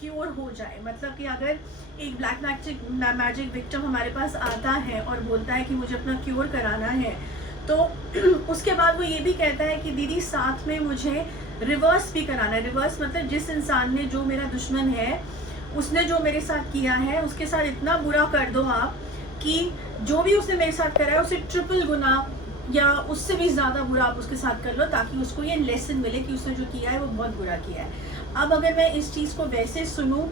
Cure हो जाए। मतलब कि अगर एक ब्लैक मैजिक विक्टिम हमारे पास आता है और बोलता है कि मुझे अपना क्योर कराना है, तो उसके बाद वो ये भी कहता है कि दीदी साथ में मुझे रिवर्स भी कराना है। रिवर्स मतलब जिस इंसान ने, जो मेरा दुश्मन है, उसने जो मेरे साथ किया है उसके साथ इतना बुरा कर दो आप कि जो भी उसने मेरे साथ करा है उसे ट्रिपल गुना या उससे भी ज़्यादा बुरा आप उसके साथ कर लो, ताकि उसको ये लेसन मिले कि उसने जो किया है वो बहुत बुरा किया है। अब अगर मैं इस चीज़ को वैसे सुनूं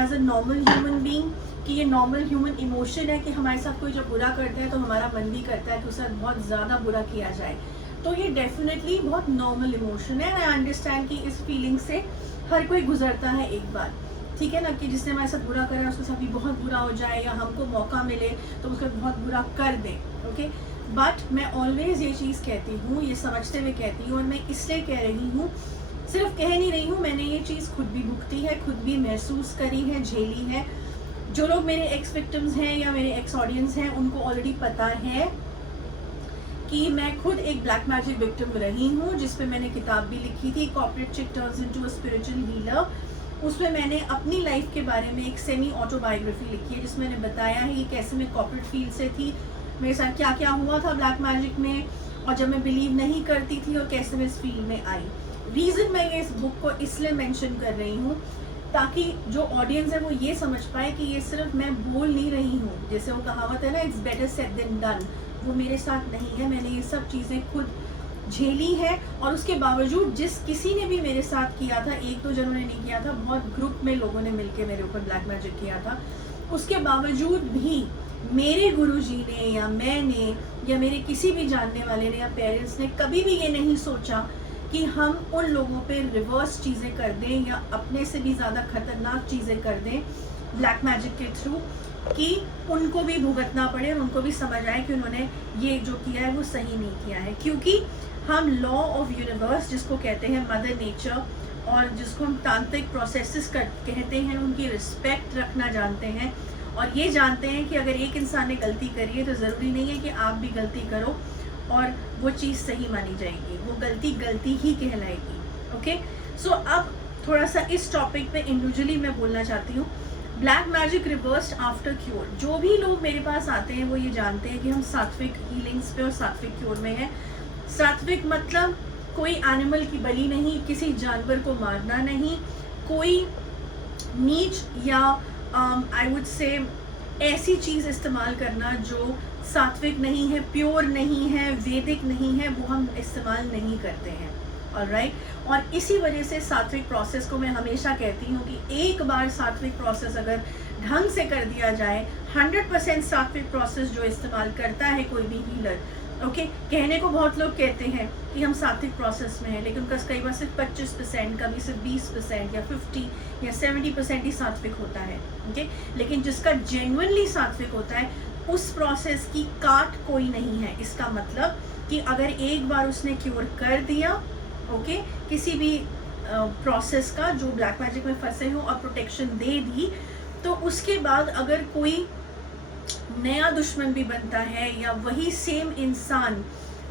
as a normal human being, कि ये नॉर्मल ह्यूमन इमोशन है कि हमारे साथ कोई जब बुरा करता है तो हमारा मन भी करता है कि उसके साथ बहुत ज़्यादा बुरा किया जाए, तो ये डेफिनेटली बहुत नॉर्मल इमोशन है। एंड आई अंडरस्टैंड कि इस फीलिंग से हर कोई गुजरता है एक बार, ठीक है ना, कि जिसने हमारे साथ बुरा करा है उसके साथ भी बहुत बुरा हो जाए, या हमको मौका मिले तो उसका बहुत बुरा कर दें। ओके, बट मैं ऑलवेज ये चीज़ कहती हूँ, ये समझते हुए कहती हूँ, और मैं इसलिए कह रही हूँ, सिर्फ कह नहीं रही हूँ, मैंने ये चीज़ खुद भी भुगती है, खुद भी महसूस करी है, झेली है। जो लोग मेरे एक्स विक्टिम्स हैं या मेरे एक्स ऑडियंस हैं उनको ऑलरेडी पता है कि मैं खुद एक ब्लैक मैजिक विक्टिम रही हूँ, जिसपे मैंने किताब भी लिखी थी, कॉर्पोरेट चिक turns into a spiritual healer. उसमें मैंने अपनी लाइफ के बारे में एक सेमी ऑटोबायोग्राफी लिखी है, जिसमें मैंने बताया है कि कैसे मैं कॉर्पोरेट फील्ड से थी, मेरे साथ क्या क्या हुआ था ब्लैक मैजिक में, और जब मैं बिलीव नहीं करती थी और कैसे मैं इस फील्ड में आई। रीज़न मैं ये इस बुक को इसलिए मेंशन कर रही हूँ ताकि जो ऑडियंस है वो ये समझ पाए कि ये सिर्फ मैं बोल नहीं रही हूँ, जैसे वो कहावत है ना, it's better said than done, वो मेरे साथ नहीं है। मैंने ये सब चीज़ें खुद झेली है, और उसके बावजूद जिस किसी ने भी मेरे साथ किया था, एक दो जनों ने नहीं किया था, बहुत ग्रुप में लोगों ने मिलकर मेरे ऊपर ब्लैक मैजिक किया था, उसके बावजूद भी मेरे गुरुजी ने या मैंने या मेरे किसी भी जानने वाले ने या पेरेंट्स ने कभी भी ये नहीं सोचा कि हम उन लोगों पे रिवर्स चीज़ें कर दें या अपने से भी ज़्यादा खतरनाक चीज़ें कर दें ब्लैक मैजिक के थ्रू, कि उनको भी भुगतना पड़े और उनको भी समझ आए कि उन्होंने ये जो किया है वो सही नहीं किया है। क्योंकि हम लॉ ऑफ यूनिवर्स जिसको कहते हैं, मदर नेचर, और जिसको हम तांत्रिक प्रोसेसेस कहते हैं, उनकी रिस्पेक्ट रखना जानते हैं, और ये जानते हैं कि अगर एक इंसान ने गलती करी है तो ज़रूरी नहीं है कि आप भी गलती करो और वो चीज़ सही मानी जाएगी, वो गलती गलती ही कहलाएगी। ओके, सो अब थोड़ा सा इस टॉपिक पे इंडिविजुअली मैं बोलना चाहती हूँ। Black magic reversed after cure, जो भी लोग मेरे पास आते हैं वो ये जानते हैं कि हम सात्विक हीलिंग्स पे और सात्विक क्योर में हैं। सात्विक मतलब कोई एनिमल की बलि नहीं, किसी जानवर को मारना नहीं, कोई नीच या आई वुड से ऐसी चीज़ इस्तेमाल करना जो सात्विक नहीं है, प्योर नहीं है, वैदिक नहीं है, वो हम इस्तेमाल नहीं करते हैं। ऑलराइट, और इसी वजह से सात्विक प्रोसेस को मैं हमेशा कहती हूँ कि एक बार सात्विक प्रोसेस अगर ढंग से कर दिया जाए, 100% सात्विक प्रोसेस जो इस्तेमाल करता है कोई भी हीलर, ओके, कहने को बहुत लोग कहते हैं कि हम सात्विक प्रोसेस में हैं, लेकिन उनका कई बार सिर्फ 25%, कभी सिर्फ 20% या 50 या 70% ही सात्विक होता है। ओके, लेकिन जिसका जेन्युइनली सात्विक होता है उस प्रोसेस की काट कोई नहीं है। इसका मतलब कि अगर एक बार उसने क्योर कर दिया, ओके, किसी भी प्रोसेस का जो ब्लैक मैजिक में फंसे हो, और प्रोटेक्शन दे दी, तो उसके बाद अगर कोई नया दुश्मन भी बनता है या वही सेम इंसान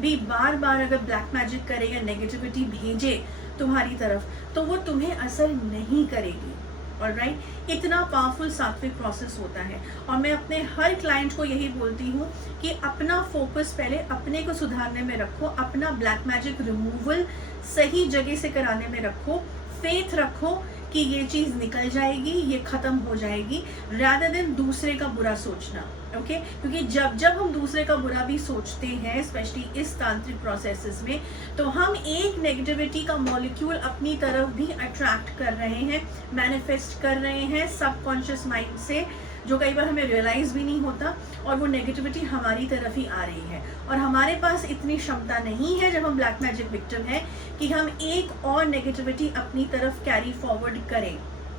भी बार बार अगर ब्लैक मैजिक करे या नेगेटिविटी भेजे तुम्हारी तरफ, तो वो तुम्हें असर नहीं करेगी। ऑलराइट, इतना पावरफुल सात्विक प्रोसेस होता है। और मैं अपने हर क्लाइंट को यही बोलती हूँ कि अपना फोकस पहले अपने को सुधारने में रखो, अपना ब्लैक मैजिक रिमूवल सही जगह से कराने में रखो, फेथ रखो कि ये चीज़ निकल जाएगी, ये ख़त्म हो जाएगी, रादर देन दूसरे का बुरा सोचना। ओके, क्योंकि जब जब हम दूसरे का बुरा भी सोचते हैं, स्पेशली इस तांत्रिक प्रोसेसेस में, तो हम एक नेगेटिविटी का मॉलिक्यूल अपनी तरफ भी अट्रैक्ट कर रहे हैं, मैनिफेस्ट कर रहे हैं सबकॉन्शियस माइंड से, जो कई बार हमें रियलाइज़ भी नहीं होता, और वो नेगेटिविटी हमारी तरफ ही आ रही है। और हमारे पास इतनी क्षमता नहीं है जब हम ब्लैक मैजिक विक्टिम है कि हम एक और नेगेटिविटी अपनी तरफ कैरी फॉरवर्ड करें।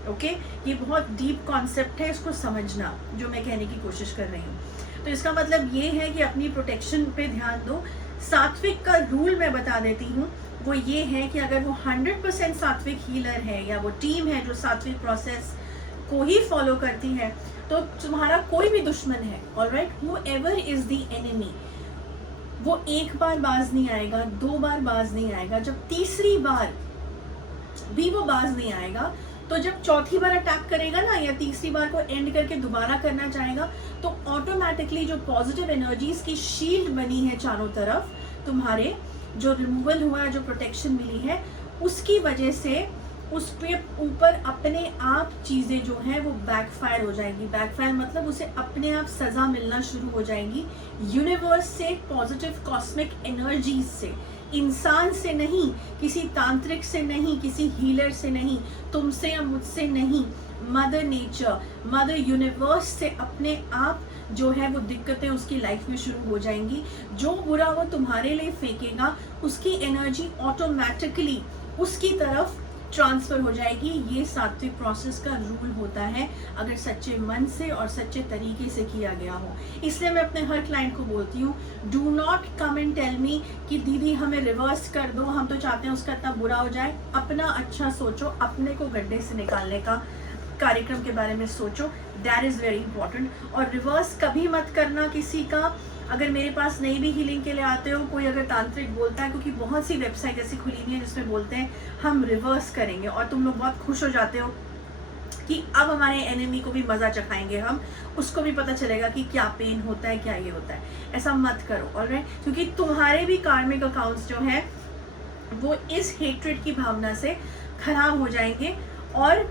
ओके, ये बहुत डीप कॉन्सेप्ट है, इसको समझना जो मैं कहने की कोशिश कर रही हूँ। तो इसका मतलब ये है कि अपनी प्रोटेक्शन पे ध्यान दो। सात्विक का रूल मैं बता देती हूँ, वो ये है कि अगर वो 100% सात्विक हीलर है या वो टीम है जो सात्विक प्रोसेस को ही फॉलो करती है, तो तुम्हारा कोई भी दुश्मन है, alright, whoever is the enemy, वो एक बार बाज नहीं आएगा, 2 बार बाज नहीं आएगा, जब तीसरी बार भी वो बाज नहीं आएगा, तो जब चौथी बार अटैक करेगा ना, या तीसरी बार को एंड करके दोबारा करना चाहेगा, तो ऑटोमेटिकली जो पॉजिटिव एनर्जीज की शील्ड बनी है चारों तरफ, तुम्हारे जो रिमूवल हुआ है, जो प्रोटेक्शन मिली है, उसकी वजह से उस पे ऊपर अपने आप चीज़ें जो हैं वो बैकफायर हो जाएंगी। बैकफायर मतलब उसे अपने आप सज़ा मिलना शुरू हो जाएंगी, यूनिवर्स से, पॉजिटिव कॉस्मिक एनर्जीज से, इंसान से नहीं, किसी तांत्रिक से नहीं, किसी हीलर से नहीं, तुमसे या मुझसे नहीं, मदर नेचर, मदर यूनिवर्स से अपने आप जो है वो दिक्कतें उसकी लाइफ में शुरू हो जाएंगी। जो बुरा वो तुम्हारे लिए फेंकेगा, उसकी एनर्जी ऑटोमेटिकली उसकी तरफ ट्रांसफ़र हो जाएगी। ये सात्विक प्रोसेस का रूल होता है, अगर सच्चे मन से और सच्चे तरीके से किया गया हो। इसलिए मैं अपने हर क्लाइंट को बोलती हूँ, do not come and tell me कि दीदी हमें रिवर्स कर दो, हम तो चाहते हैं उसका इतना बुरा हो जाए। अपना अच्छा सोचो, अपने को गड्ढे से निकालने का कार्यक्रम के बारे में सोचो, दैट इज़ वेरी इंपॉर्टेंट। और रिवर्स कभी मत करना किसी का। अगर मेरे पास नहीं भी हीलिंग के लिए आते हो, कोई अगर तांत्रिक बोलता है, क्योंकि बहुत सी वेबसाइट ऐसी खुली हुई है जिसमें बोलते हैं हम रिवर्स करेंगे, और तुम लोग बहुत खुश हो जाते हो कि अब हमारे एनिमी को भी मज़ा चखाएंगे हम, उसको भी पता चलेगा कि क्या पेन होता है, क्या ये होता है। ऐसा मत करो, ऑलराइट, क्योंकि तुम्हारे भी कार्मिक अकाउंट्स जो है वो इस हेट्रेड की भावना से खराब हो जाएंगे। और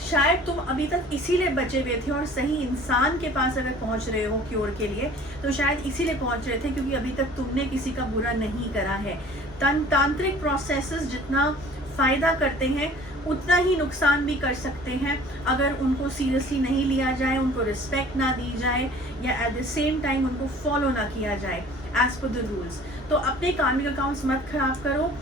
शायद तुम अभी तक इसीलिए बचे हुए थे, और सही इंसान के पास अगर पहुंच रहे हो क्योर के लिए, तो शायद इसीलिए पहुंच रहे थे क्योंकि अभी तक तुमने किसी का बुरा नहीं करा है। तांत्रिक प्रोसेसेस जितना फ़ायदा करते हैं उतना ही नुकसान भी कर सकते हैं अगर उनको सीरियसली नहीं लिया जाए, उनको रिस्पेक्ट ना दी जाए, या एट द सेम टाइम उनको फॉलो ना किया जाए एज पर द रूल्स। तो अपने कार्मिक अकाउंट्स मत खराब करो,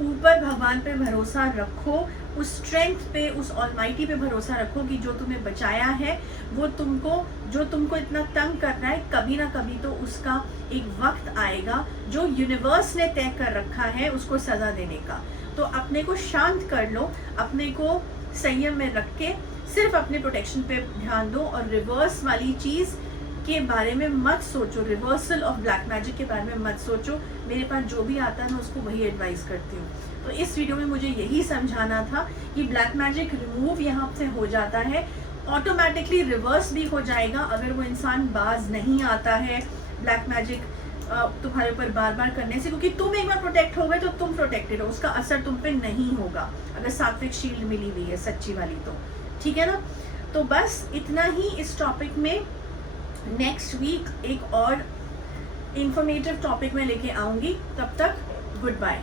ऊपर भगवान पे भरोसा रखो, उस स्ट्रेंथ पे, उस ऑलमाइटी पे भरोसा रखो कि जो तुम्हें बचाया है वो जो तुमको इतना तंग कर रहा है, कभी ना कभी तो उसका एक वक्त आएगा जो यूनिवर्स ने तय कर रखा है उसको सज़ा देने का। तो अपने को शांत कर लो, अपने को संयम में रख के सिर्फ अपने प्रोटेक्शन पे ध्यान दो, और रिवर्स वाली चीज़ के बारे में मत सोचो, रिवर्सल ऑफ ब्लैक मैजिक के बारे में मत सोचो। मेरे पास जो भी आता है मैं उसको वही एडवाइस करती हूँ। तो इस वीडियो में मुझे यही समझाना था कि ब्लैक मैजिक रिमूव यहाँ से हो जाता है, ऑटोमेटिकली रिवर्स भी हो जाएगा अगर वो इंसान बाज नहीं आता है ब्लैक मैजिक तुम्हारे ऊपर बार बार करने से, क्योंकि तुम एक बार प्रोटेक्ट हो गए तो तुम प्रोटेक्टेड हो, उसका असर तुम पे नहीं होगा अगर सात्विक शील्ड मिली हुई है सच्ची वाली तो, ठीक है ना। तो बस इतना ही इस टॉपिक में। नेक्स्ट वीक एक और इंफॉर्मेटिव टॉपिक में लेके आऊँगी, तब तक गुड बाय।